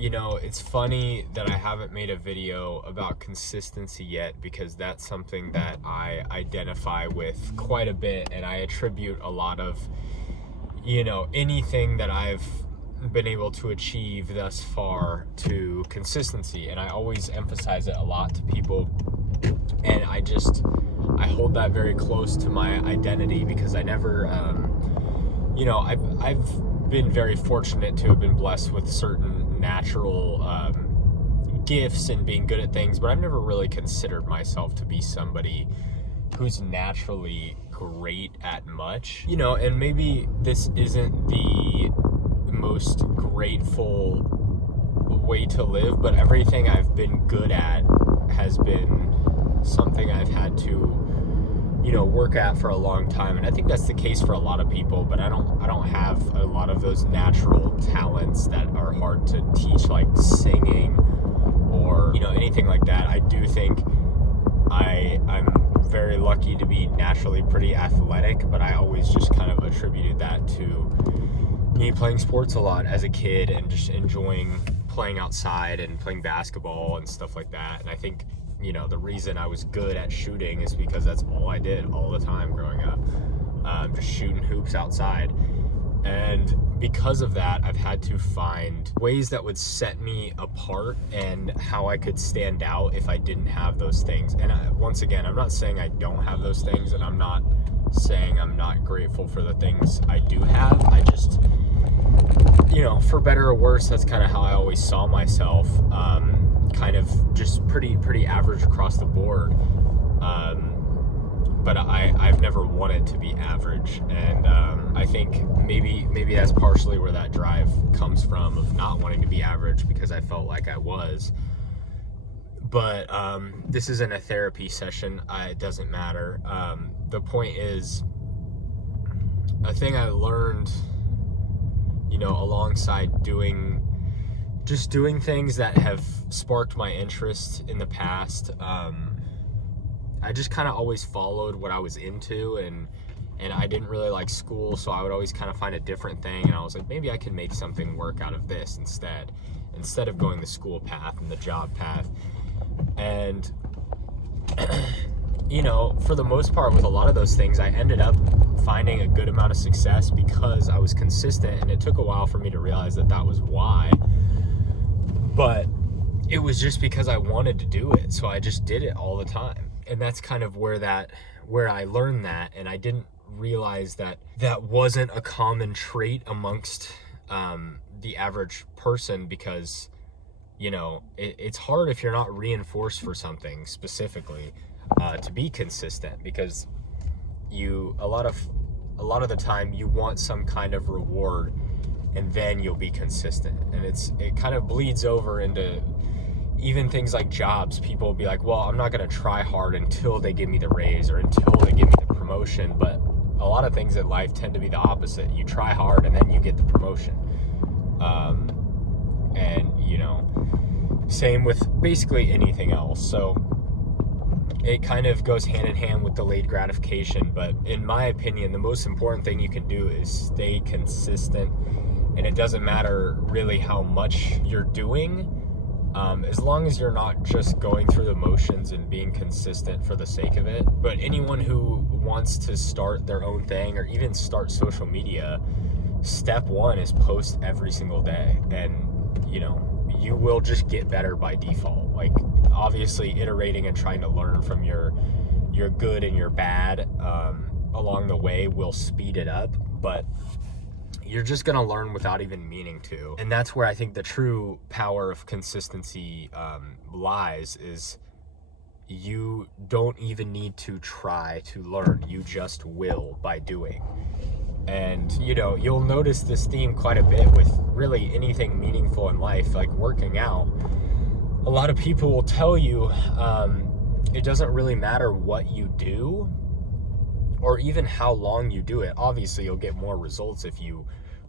You know, it's funny that I haven't made a video about consistency yet, because that's something that I identify with quite a bit, and I attribute a lot of, anything that I've been able to achieve thus far to consistency. And I always emphasize it a lot to people, and I hold that very close to my identity, because I never, I've been very fortunate to have been blessed with certain natural gifts and being good at things, but I've never really considered myself to be somebody who's naturally great at much, and maybe this isn't the most grateful way to live, but everything I've been good at has been something I've had to work at for a long time. And I think that's the case for a lot of people, but I don't have a lot of those natural talents that are hard to teach, like singing or anything like that. I do think I'm very lucky to be naturally pretty athletic, but I always just kind of attributed that to me playing sports a lot as a kid and just enjoying playing outside and playing basketball and stuff like that. And I think the reason I was good at shooting is because that's all I did all the time growing up, just shooting hoops outside. And because of that, I've had to find ways that would set me apart and how I could stand out if I didn't have those things. And once again, I'm not saying I don't have those things, and I'm not saying I'm not grateful for the things I do have. I just, for better or worse, that's kind of how I always saw myself. Kind of just pretty average across the board, but I've never wanted to be average, and I think maybe that's partially where that drive comes from, of not wanting to be average, because I felt like I was. But this isn't a therapy session. It doesn't matter. The point is, a thing I learned, alongside doing things that have sparked my interest in the past. I just kind of always followed what I was into, and I didn't really like school, so I would always kind of find a different thing, and I was like, maybe I can make something work out of this instead of going the school path and the job path. And for the most part, with a lot of those things, I ended up finding a good amount of success because I was consistent, and it took a while for me to realize that was why. But it was just because I wanted to do it, so I just did it all the time. And that's kind of where I learned that, and I didn't realize that wasn't a common trait amongst the average person, because it's hard if you're not reinforced for something specifically to be consistent, because a lot of the time you want some kind of reward, and then you'll be consistent. And it kind of bleeds over into even things like jobs. People will be like, well, I'm not going to try hard until they give me the raise or until they give me the promotion. But a lot of things in life tend to be the opposite. You try hard and then you get the promotion. And same with basically anything else. So it kind of goes hand in hand with delayed gratification. But in my opinion, the most important thing you can do is stay consistent. And it doesn't matter really how much you're doing, as long as you're not just going through the motions and being consistent for the sake of it. But anyone who wants to start their own thing or even start social media, step one is post every single day. And, you will just get better by default. Like, obviously iterating and trying to learn from your good and your bad along the way will speed it up. But you're just going to learn without even meaning to. And that's where I think the true power of consistency lies, is you don't even need to try to learn. You just will by doing. And, you'll notice this theme quite a bit with really anything meaningful in life, like working out. A lot of people will tell you it doesn't really matter what you do or even how long you do it. Obviously, you'll get more results if you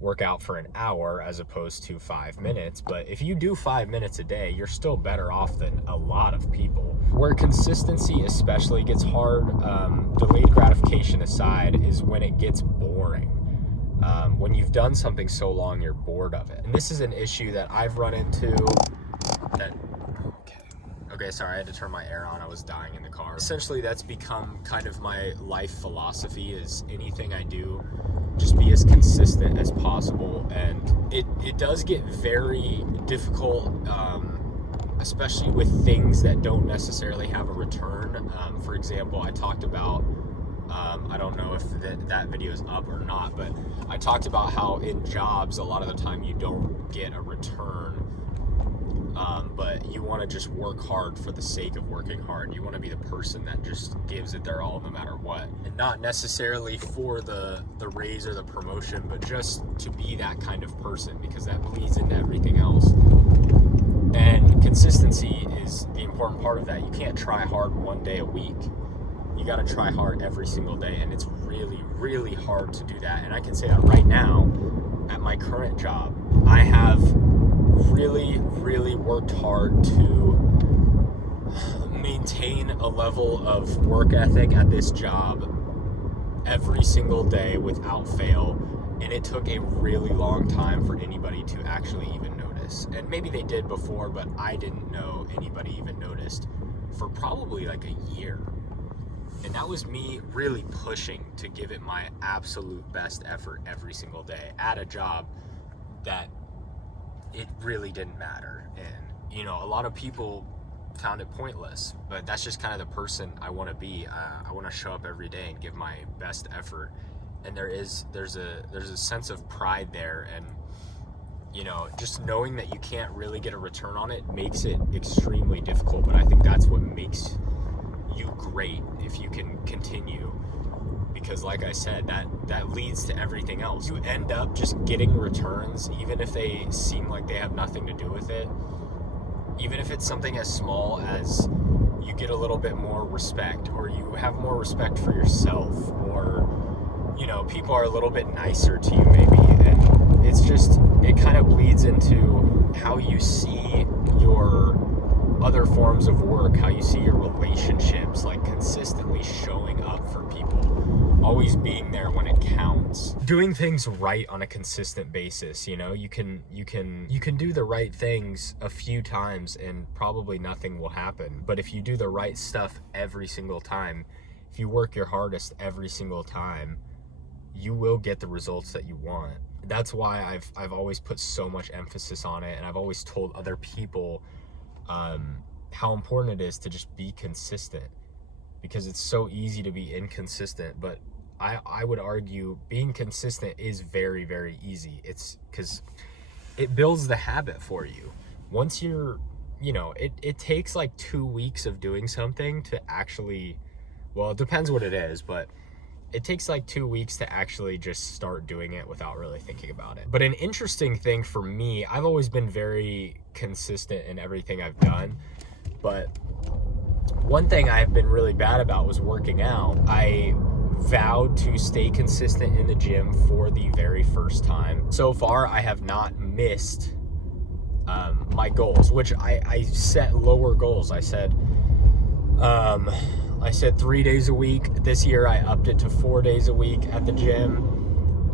work out for an hour as opposed to 5 minutes. But if you do 5 minutes a day, you're still better off than a lot of people. Where consistency especially gets hard, delayed gratification aside, is when it gets boring. When you've done something so long, you're bored of it. And this is an issue that I've run into Okay, sorry, I had to turn my air on. I was dying in the car. Essentially, that's become kind of my life philosophy, is anything I do, just be as consistent as possible. And it does get very difficult, especially with things that don't necessarily have a return. For example, I talked about, I don't know if that video is up or not, but I talked about how in jobs, a lot of the time you don't get a return. But you want to just work hard for the sake of working hard. You want to be the person that just gives it their all no matter what. And not necessarily for the raise or the promotion, but just to be that kind of person, because that bleeds into everything else. And consistency is the important part of that. You can't try hard one day a week. You got to try hard every single day, and it's really, really hard to do that. And I can say that right now at my current job, I have really, really worked hard to maintain a level of work ethic at this job every single day without fail, and it took a really long time for anybody to actually even notice. And maybe they did before, but I didn't know anybody even noticed for probably like a year. And that was me really pushing to give it my absolute best effort every single day at a job that it really didn't matter. And, you know, a lot of people found it pointless, but that's just kind of the person I want to be. I want to show up every day and give my best effort. And there's a sense of pride there. And, you know, just knowing that you can't really get a return on it makes it extremely difficult. But I think that's what makes you great, if you can continue. Because like I said, that leads to everything else. You end up just getting returns, even if they seem like they have nothing to do with it. Even if it's something as small as you get a little bit more respect, or you have more respect for yourself, or, you know, people are a little bit nicer to you maybe. And it's just, it kind of bleeds into how you see your other forms of work, how you see your relationships, like consistently showing up for people, always being there when it counts, doing things right on a consistent basis. You know, you can do the right things a few times and probably nothing will happen. But if you do the right stuff every single time, if you work your hardest every single time, you will get the results that you want. That's why I've always put so much emphasis on it, and I've always told other people how important it is to just be consistent, because it's so easy to be inconsistent. But I would argue being consistent is very, very easy. It's because it builds the habit for you. Once you're, you know, it takes like 2 weeks of doing something to actually, well, it depends what it is, but it takes like 2 weeks to actually just start doing it without really thinking about it. But an interesting thing for me, I've always been very consistent in everything I've done, but one thing I've been really bad about was working out. I vowed to stay consistent in the gym for the very first time. So far, I have not missed my goals, which I set lower goals. I said 3 days a week. This year I upped it to 4 days a week at the gym.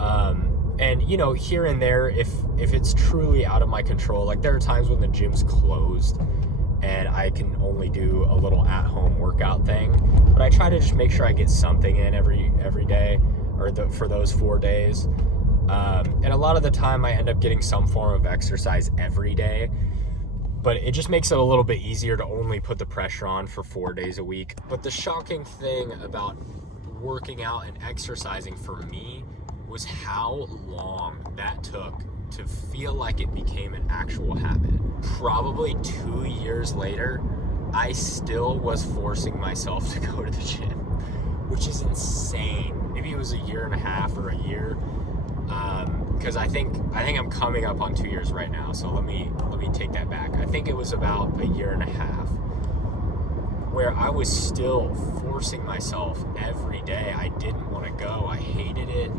And, you know, here and there, if it's truly out of my control, like there are times when the gym's closed and I can only do a little at-home workout thing, but I try to just make sure I get something in every day, or for those 4 days. And a lot of the time I end up getting some form of exercise every day, but it just makes it a little bit easier to only put the pressure on for 4 days a week. But the shocking thing about working out and exercising for me was how long that took to feel like it became an actual habit. Probably 2 years later, I still was forcing myself to go to the gym, which is insane. Maybe it was a year and a half or a year. Because I think I'm coming up on 2 years right now, so let me take that back. I think it was about a year and a half where I was still forcing myself every day. I didn't want to go. I hated it.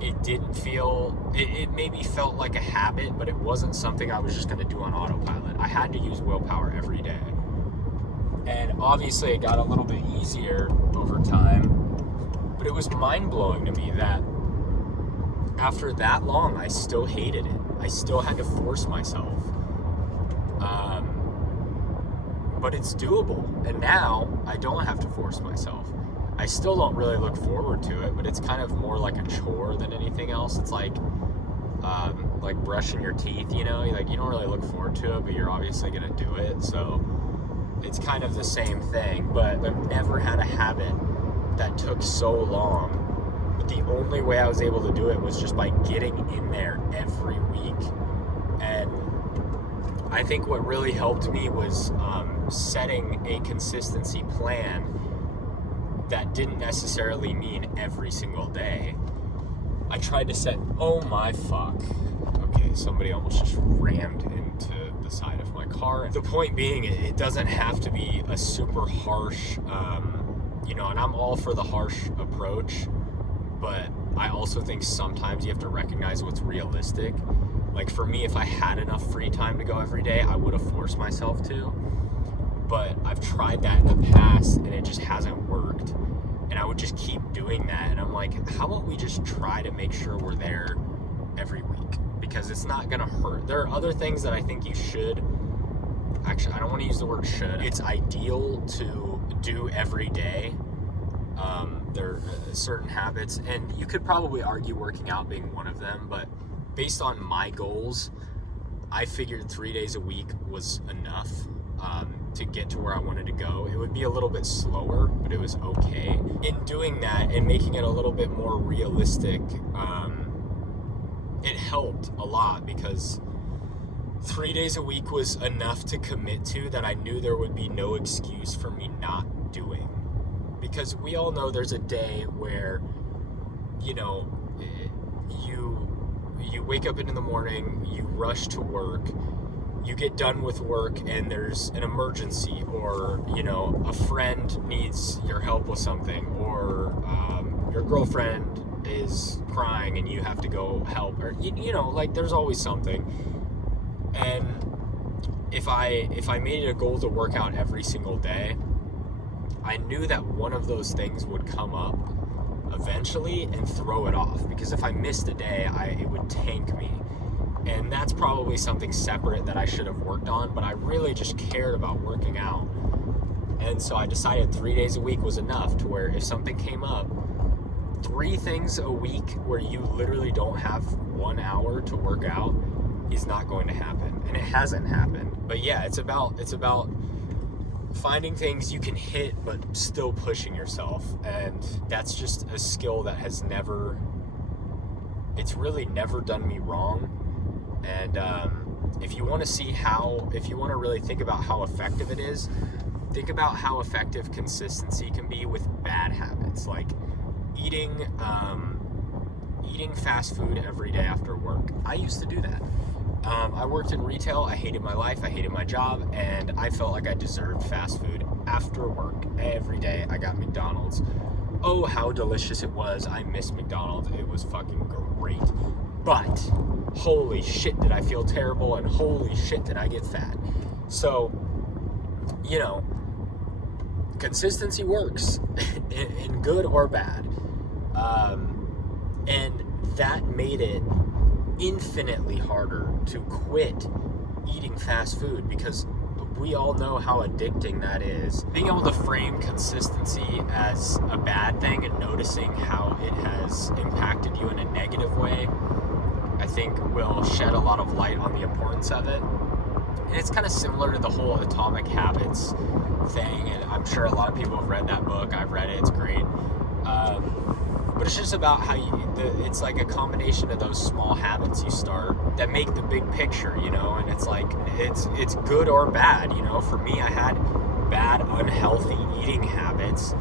It didn't feel, it maybe felt like a habit, but it wasn't something I was just going to do on autopilot. I had to use willpower every day. And obviously it got a little bit easier over time, but it was mind-blowing to me that after that long, I still hated it. I still had to force myself. But it's doable. And now I don't have to force myself. I still don't really look forward to it, but it's kind of more like a chore than anything else. It's like brushing your teeth, you know? Like, you don't really look forward to it, but you're obviously gonna do it. So it's kind of the same thing. But I've never had a habit that took so long. But the only way I was able to do it was just by getting in there every week. And I think what really helped me was setting a consistency plan that didn't necessarily mean every single day. I tried to set, oh my fuck. Okay, somebody almost just rammed into the side of my car. The point being, it doesn't have to be a super harsh, and I'm all for the harsh approach, but I also think sometimes you have to recognize what's realistic. Like for me, if I had enough free time to go every day, I would have forced myself to. But I've tried that in the past and it just hasn't worked. And I would just keep doing that. And I'm like, how about we just try to make sure we're there every week? Because it's not gonna hurt. There are other things that I think you should, actually, I don't want to use the word should. It's ideal to do every day. There are certain habits, and you could probably argue working out being one of them, but based on my goals, I figured 3 days a week was enough to get to where I wanted to go. It would be a little bit slower, but it was okay. In doing that and making it a little bit more realistic, it helped a lot because 3 days a week was enough to commit to that I knew there would be no excuse for me not doing. Because we all know there's a day where, you wake up in the morning, you rush to work, you get done with work and there's an emergency, or, a friend needs your help with something, or your girlfriend is crying and you have to go help, or, there's always something. And if I made it a goal to work out every single day, I knew that one of those things would come up eventually and throw it off, because if I missed a day, it would tank me. And that's probably something separate that I should have worked on, but I really just cared about working out. And so I decided 3 days a week was enough, to where if something came up, 3 things a week where you literally don't have 1 hour to work out is not going to happen. And it hasn't happened. But yeah, it's about finding things you can hit but still pushing yourself. And that's just a skill that has it's really never done me wrong. And if you want to really think about how effective it is, think about how effective consistency can be with bad habits, like eating fast food every day after work. I used to do that. I worked in retail. I hated my life. I hated my job, and I felt like I deserved fast food after work every day. I got McDonald's. Oh, how delicious it was. I miss McDonald's. It was fucking great. But holy shit, did I feel terrible, and holy shit, did I get fat. So, consistency works in good or bad. And that made it infinitely harder to quit eating fast food, because we all know how addicting that is. Being able to frame consistency as a bad thing and noticing how it has impacted you in a negative way, I think will shed a lot of light on the importance of it. And it's kind of similar to the whole Atomic Habits thing, and I'm sure a lot of people have read that book. I've read it, it's great. But it's just about how it's like a combination of those small habits you start that make the big picture, and it's like, it's good or bad, For me, I had bad, unhealthy eating habits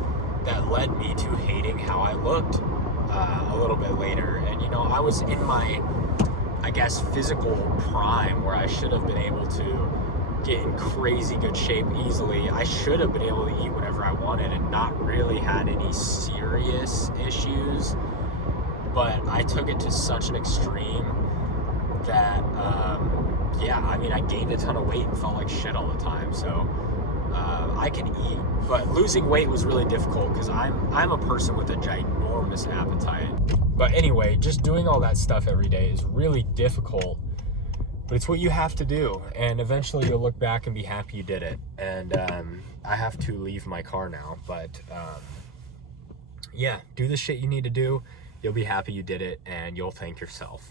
that led me to hating how I looked a little bit later. And, I was in my, I guess, physical prime where I should have been able to get in crazy good shape easily. I should have been able to eat whatever I wanted and not really had any serious issues, but I took it to such an extreme that I gained a ton of weight and felt like shit all the time. So I can eat, but losing weight was really difficult because I'm a person with a ginormous appetite. But anyway, just doing all that stuff every day is really difficult, but it's what you have to do, and eventually you'll look back and be happy you did it. And I have to leave my car now, but yeah, do the shit you need to do. You'll be happy you did it, and you'll thank yourself.